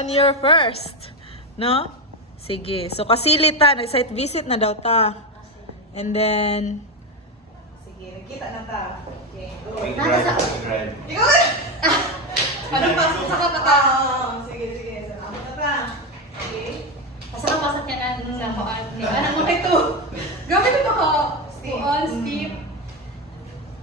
on your first. No? Sige. So, kasilita. Nag-site visit na daw ta. And then, sige, nakita na ta. Okay, go. Drive. Ikaw ba? Ano pa? Saka pa ta. Sige, sige. Saka pa ta. Okay. Basta pasok ka na sa kuan. Ano mo ito? Grabe ito ko. Steep. Kuan, steep.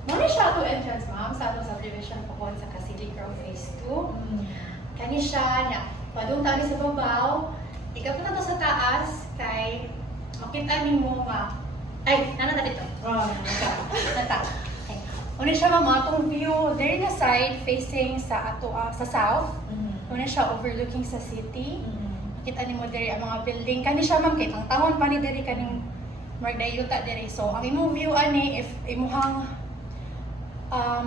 Muna siya to entrance, ma'am, sa atong subdivision po sa Casili Grove Phase 2. Kani siya niya. Padung tali sa babaw. Ikaw pa na to sa taas kay makita ni mo nga. Ay, nana dito. Nata. Okay. Una siya ma'am, atong view there na side facing sa ato sa south. Una siya overlooking sa city. Kita ni mo diri ang mga building. Kani siya ma'am kay ang tahon pa ni diri kaning magdayuta diri. So ang imong view ani if imuhang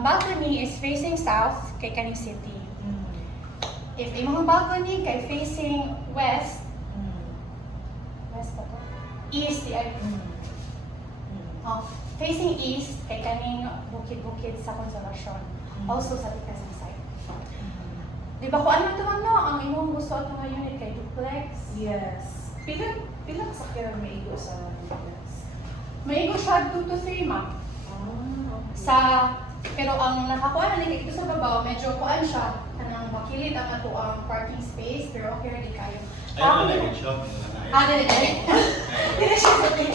balcony is facing south kay kaning city. If imong balcony kay facing west, west pa to? East di ay. Facing east kay kaning bukid-bukid sa konservasyon. Also sa Tikasang side. Di ba kung ano ito no? Ang imong gusto ato nga unit kay duplex. Yes. Pila kasakyan may igo sa duplex? May igo siya 2 to 3 ma'am. Okay. Sa pero ang nakakuha na dito sa babaw, medyo kuan siya kanang makilit ang ato ang parking space pero okay ra di kayo. Ayun na lang shop. Dili. Dili siya okay.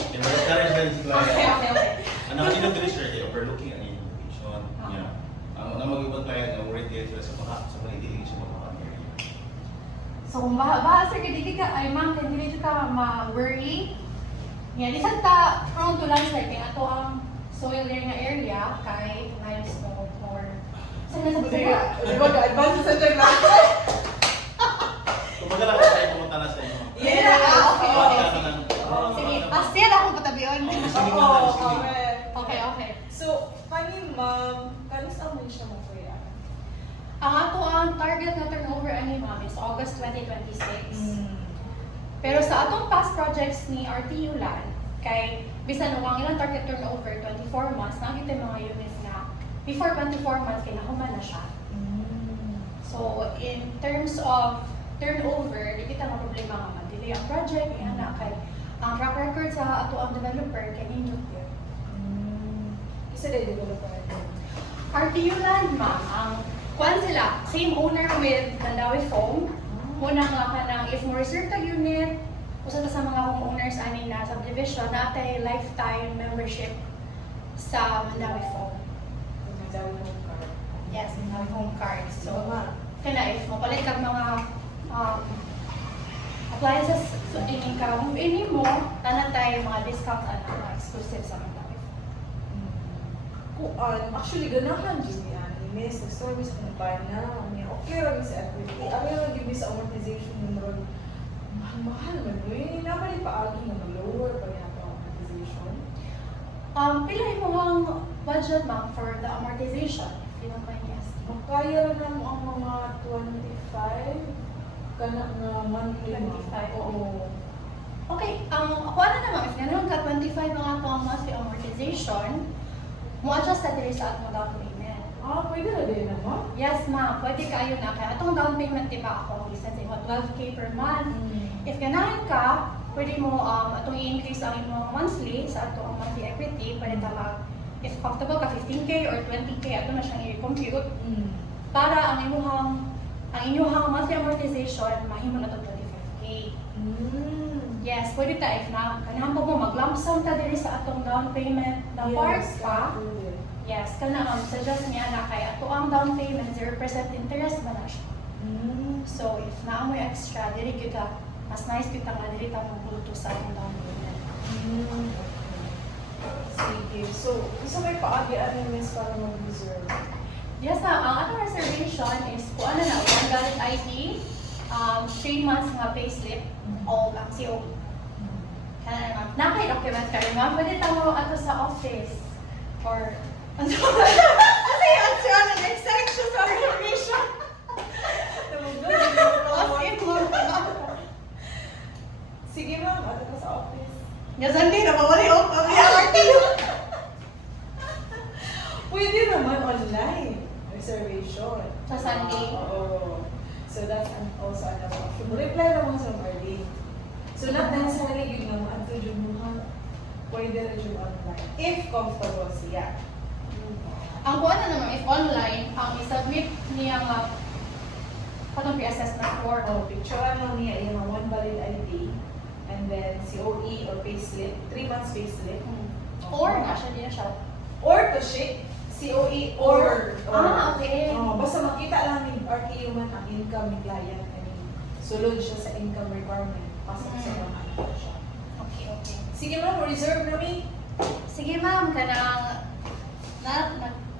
Okay. Ano kasi yung treasure ay overlooking ang inyong location. Yeah. Ang mag-ibang kaya ng retail sa mga itiling sa mga area. So kung baha sir kay ka ay ma'am kay dili ka ma-worry. Yan isang ta prone to landslide kay ato ang soil there nga area kay limestone or sana sa Sige, di ba advance sa dyan na? Kung magala ka tayo pumunta na sa inyo. Yeah, okay. Sige, still akong patabion. Okay. So, kanin ma'am, kanis ang may siya mo kuya? Ang ato ang target na turnover ani ma'am is August 2026. Pero sa atong past projects ni RTU Land, kay bisan ang ilang target turnover 24 months, nakita yung mga units na before 24 months kay nahuman na siya. So in terms of turnover, di kita nga problema nga madili ang project, na kay ang track record sa ato ang developer kay ninyo yun. Isa din developer. RTU Land ma'am, ang kuan sila, same owner with Mandawi Foam. Munang lang ka ng if mo reserve ka unit, usa ta sa mga homeowners ani na subdivision na atay lifetime membership sa Mandawi Foam. Mandawi home card. Yes, Mandawi Home Card. So, nga. kana if mo palit kag mga appliances sa ining ka move in mo, tanan tayo mga discount ana mga exclusive sa Mandawi Foam. Actually, ganahan din yan. Imes, nag-service ko ng bana. Okay rin sa equity. Ang yung nag-give sa amortization ng road. Mahal man mo. Yung naman yung paagi na mag-lower pa yan ang amortization. Pila imong budget ma'am for the amortization? If you don't mind me asking. Makaya na mo ang mga 25 kana nga monthly. 25? Oo. Okay, ako na naman, if gano'n ka 25 ang ato ang monthly amortization, mo adjust na diri sa atong down payment. Pwede na din naman. Yes ma'am, pwede kayo na. Kaya atong down payment, diba ako, isa sa inyo, 12K per month. If ganahan ka, pwede mo atong i-increase ang imong monthly sa atong monthly equity, pwede ka mag, if comfortable ka, 15K or 20K, ato na siyang i-compute. Para ang inyong monthly amortization, mahimo na to 25K. Yes, pwede ta if na kanahan po mo mag-lump sum ta diri sa atong down payment na part pa. Yes, kana suggest niya na kay ato ang down payment 0% interest man na siya. So if naamoy extra diri gyud ka, mas nice kita nga diri ta mo bulto sa atong down payment. Sige. So, isa may paagi ano miss para mag-reserve? Yes ma'am, ang atong reservation is kung ano na, one valid ID, 3 months nga payslip, all ang CO. Kana ma'am, nakay document ka rin ma'am, pwede tamo ato sa office or ano yung extension sa reservation? Sige ma'am, ato ka sa office. Gasandi na mawali off ang RTU. Pwede naman online reservation. Sa Sunday. Oo. So that's also another reply naman sa early. So, not necessarily yun nga, maadto dyan mo ha. Pwede na dyan online. If comfortable siya. Ang kuha na naman, if online, ang isubmit niya nga patong pre-assess na for Picturean lang niya yung one valid ID. And then, COE or payslip. 3 months payslip. or na siya din siya. Or to ship. COE or. Okay. Basta makita lang ni RTU man ang income ni client. I mean, sulod siya sa income requirement. Pasok sa mga ano siya. Okay. Sige ma'am, reserve na mi. Sige ma'am, kanang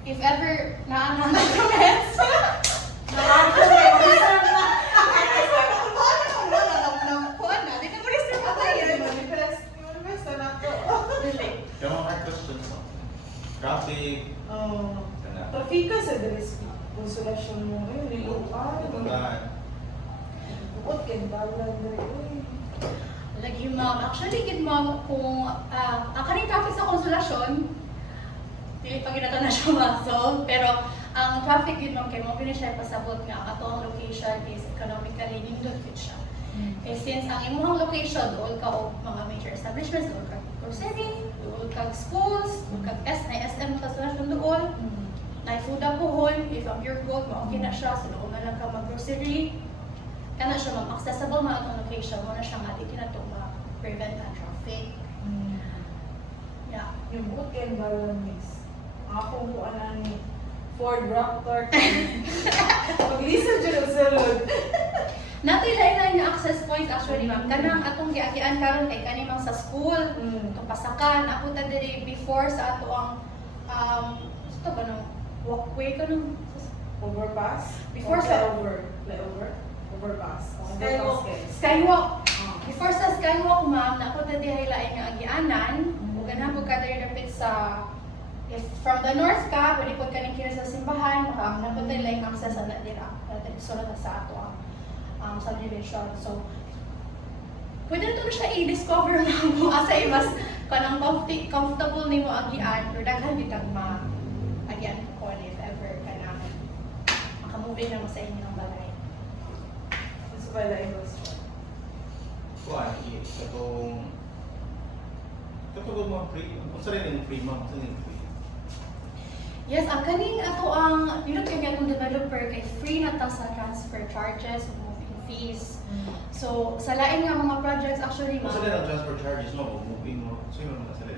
if ever naanang na comments. Kaya mga hard questions no? Traffic, kana. Trafika sa dress konsolasyon mo. Ayun, niluan. Ito na. Bukod kay balang dre. Lagi ma'am, actually gid ma'am kung ang kaning traffic sa konsolasyon, dili pa gid na siya ma-solve, pero ang traffic gid ma'am kay mo siya pasabot nga ato ang location is economically nindot gid siya. Eh since ang imong location dool ka og mga major establishments, dool ka grocery, dool ka schools, dool ka SM konsolasyon dool, na food alcohol, if ang pure gold, okay na siya, so doon na lang ka mag-grocery. Kana siya ma'am, accessible man atong location, mo na siya nga, di na ito ma-prevent ang traffic. Yeah. Yung bukod kay balang miss. Ako ko ana ni Ford Raptor. Paglisa dyan ang salod. Natilay na access point actually ma'am, kanang atong giagian karon kay kani mang sa school, itong pasakan, ako ta diri before sa ato ang ito ba nung walkway kanang Overpass? Before sa- Flyover? Overpass. Skywalk. Overpass, guys. Skywalk. Ah. Before sa skywalk ma'am, napunta di hilain nga agianan, ug ganhan pud ka diri dapit sa if from the north ka, pwede pud kaning kira sa simbahan, napunta nila yung access na dira. Sunod na sa ato ang subdivision. So, pwede na ito siya i-discover na mo asa imas kanang comfortable nimo agian, pero daghan bitag agian ko if ever kanang makamove na mo sa inyong balay. Gusto pa lang yung question. Kuha, itong kapag mga free, kung saan rin yung free ma'am, saan yung free? Yes, ang kaning ato ang nilot kay atong developer kay free na ta sa transfer charges, moving fees. So, sa lain nga mga projects actually Kung saan rin ang transfer charges mo, moving mo, saan yung mga saan rin?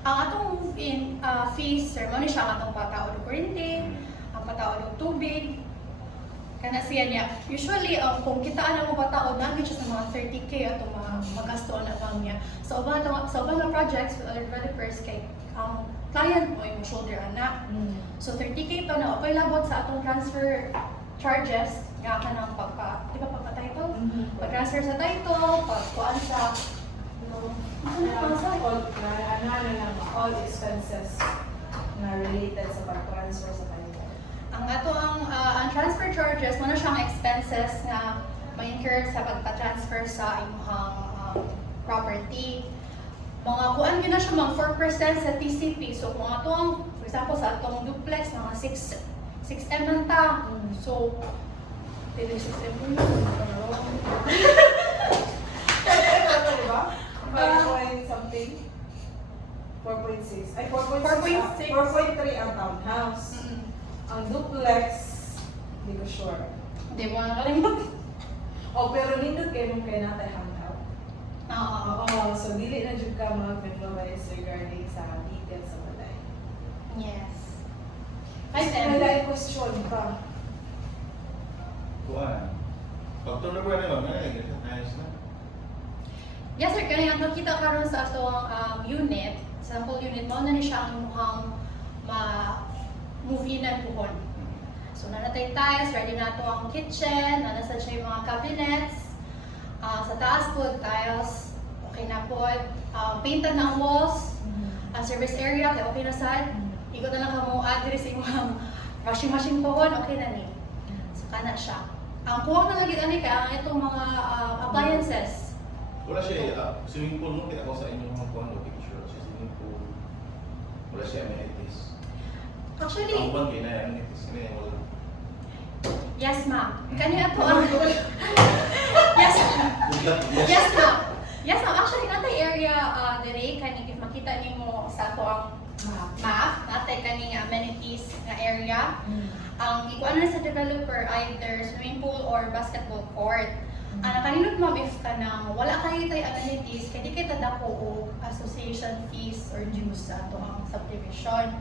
ang atong move-in fees, sir, mo ni siya ang atong pataod og kuryente, ang pataod og tubig. Kana siya niya. Usually, kung kitaan ang mga pataod, nagin siya sa mga 30K atong magasto na lang niya. So, ubang nga projects with other developers kay ang client mo yung shoulder anak. So 30K pa na okay labot sa atong transfer charges nga ka ng di ba pagka-title? Pag-transfer sa title, pagkuan sa All expenses na related sa pag-transfer sa kanila. ang ato ang transfer charges mo na siyang expenses nga ma-incur sa pagpa-transfer sa imong property. Mga kuan gyud na siya mag 4% sa TCP. So kung atong for example sa atong duplex mga 6M lang ta. So dili 6M po yun. Ano ba? 5 point something? 4.6. Ay, 4.6. 4.3 ang townhouse. Ang duplex, hindi ko sure. Hindi mo na kalimot. Oh, pero nindot kayo mong kaya natin hangout. Oo, so dili na dyan ka mag-memorize regarding sa details sa balay. Yes. Ay, may question pa. Kuha. Pag ito na ba rin ma'am, ayos na. Yes sir, kaya ang nakita karon sa atong unit, sample unit, mao na ni siya ang muhang ma-move-inan puhon. So nanatay tiles, ready na ito ang kitchen, nanasa siya yung mga cabinets. Sa taas po, tiles, okay na po. Painted na ang walls. Ang service area, kaya okay na sad. Ikot na lang ka mo address yung washing machine pohon, okay na ni. So kana siya. Ang kuha na lagi ani kaya itong mga appliances. Wala siya, swimming pool mo, kita ko sa inyong mga condo picture. Siya swimming pool. Wala siya amenities. Actually, Ang bang amenities, wala. yes ma'am. Kani ato ang Yes, ma'am. Yes, ma'am. Actually, natay area dere kaning if makita nimo sa ato ang map, natay kaning amenities nga area. Ang ikuan na sa developer either swimming pool or basketball court. Ang kanindot ma'am if kanang wala kayo tay amenities, kay di kay tadako og association fees or dues sa ato ang subdivision.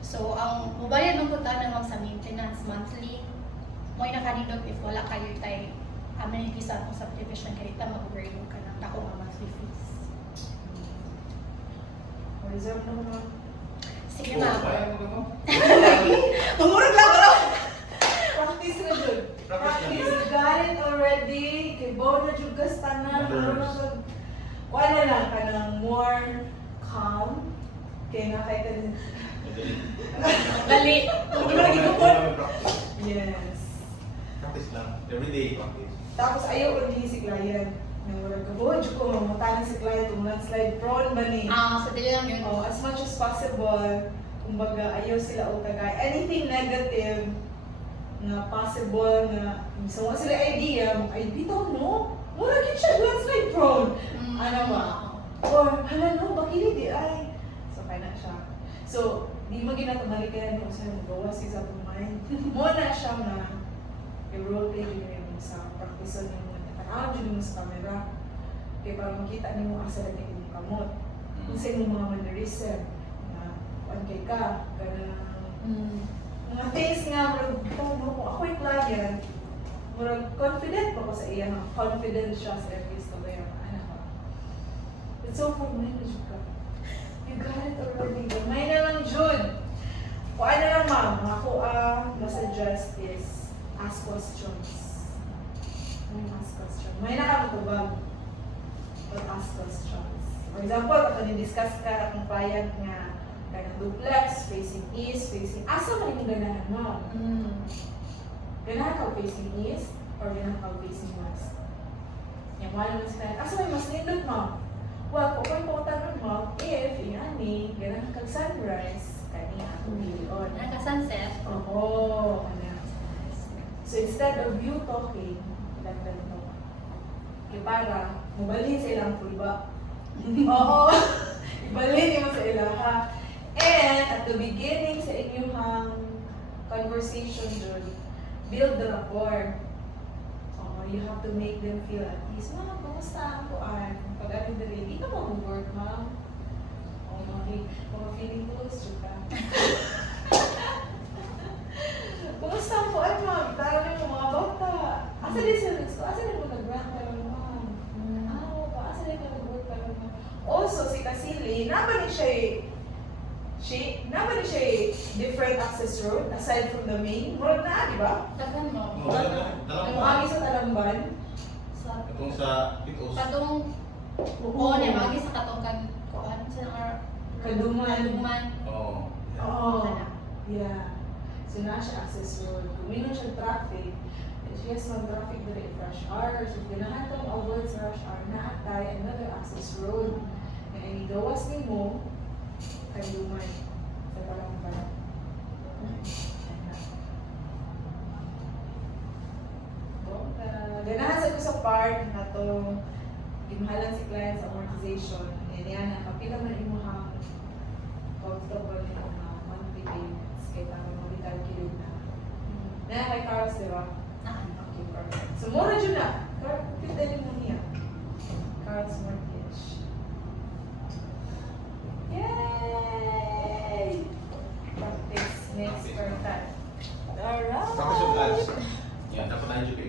So, ang mubayad ng kutaan ma'am sa maintenance monthly, mo na kanindot if wala kayo tay amenities sa atong subdivision, kaya dito mag-overload ka ng dako nga monthly fees. Reserve na mo. Sige ma'am. Mamurag lang ko. Practice na dyan. Practice. Got it already. Kay Bo na dyan gastanan. Kuha na lang ka ng more calm. Kaya nga kahit ka Dali. Yes. Practice lang. Everyday practice. Tapos ayaw ko din si client. Nang wala ka, boy, ko mamutanan si client, kung landslide prone ba ni? So dili lang yun. Oh, as much as possible, kumbaga ayaw sila o tagay. Anything negative na possible na sa sila idea, ay bitaw no? Mura gid siya landslide prone. Ano ba? Or hala no, bakit di ay? So kaya na siya. So, di mo ginatumalikan kung saan magawa si sa mind. Mo na siya na i-role play yun yung sa practice yung mga tanaw dyan mo sa camera. Kaya para makita niyo asa na yung kamot. Kung sa inyong mga mannerism na kuan kay ka, ganang mga things nga, marag mo kung ako yung client, marag confident pa ko sa iya, confident siya sa service na ba yung anak ko. It's so for manage ka. You got it already. Gamay na lang, Jude. Kung ano lang, ma'am, ako na-suggest is ask questions. Ask questions. May nakakatubag. But ask questions. For example, kung discuss ka akong client nga kanang duplex, facing east, facing asa man yung ganahan mo? Ganahan ka facing east or ganahan ka facing west? Yung wala mo sa client, asa may mas nindot mo? Well, kung may pumunta mo, if inani, ganahan kag sunrise, kaniya ang milion. Naka-sunset. Oo, ano. So instead of you talking, dagdag mo. Kaya para, mabalhin sa ilang pulba. Oo, ibalhin mo sa ilaha. And at the beginning sa inyong conversation dun, build the rapport. You have to make them feel at ease. Ma'am, kumusta ang kuan? Pag-aling dali, di ka mag-work, ma'am. O, mga feeling close, ka. Kumusta ang kuan, ma'am? Tara na yung mga bata. Asa din sila nagsuko? Asa din mo nag-grant ka lang, ma'am? Asa din ka nag-work ka lang, ma'am? Also, si Kasili, naman siya different access road aside from the main. Murag na, di ba? Tagan mo. Ang agi sa Talamban. Sa Itong sa Pitos. katong oo, na magi sa katong kuan sa nga Kaduman. Kaluman. Oo. Oo. Yeah. So na siya access road. Kung minun siya traffic, she has no traffic during rush hour. So ganahan tong avoid sa rush hour na atay another access road. Na inigawas ni mo, Kaduman. Sa Talamban. Ganahan sa ko sa part na to gimahalan si client sa amortization. And yan, kapila man yung mga comfortable na monthly payments. Kaya tayo mag-calculate na. Na kay Carlos, di ba? Okay, perfect. So, mura dyan na. Fit din mo niya. Carlos Mortgage. Yay! Practice next per time. Alright! Tapos yung ads. Yan, dapat na-educate.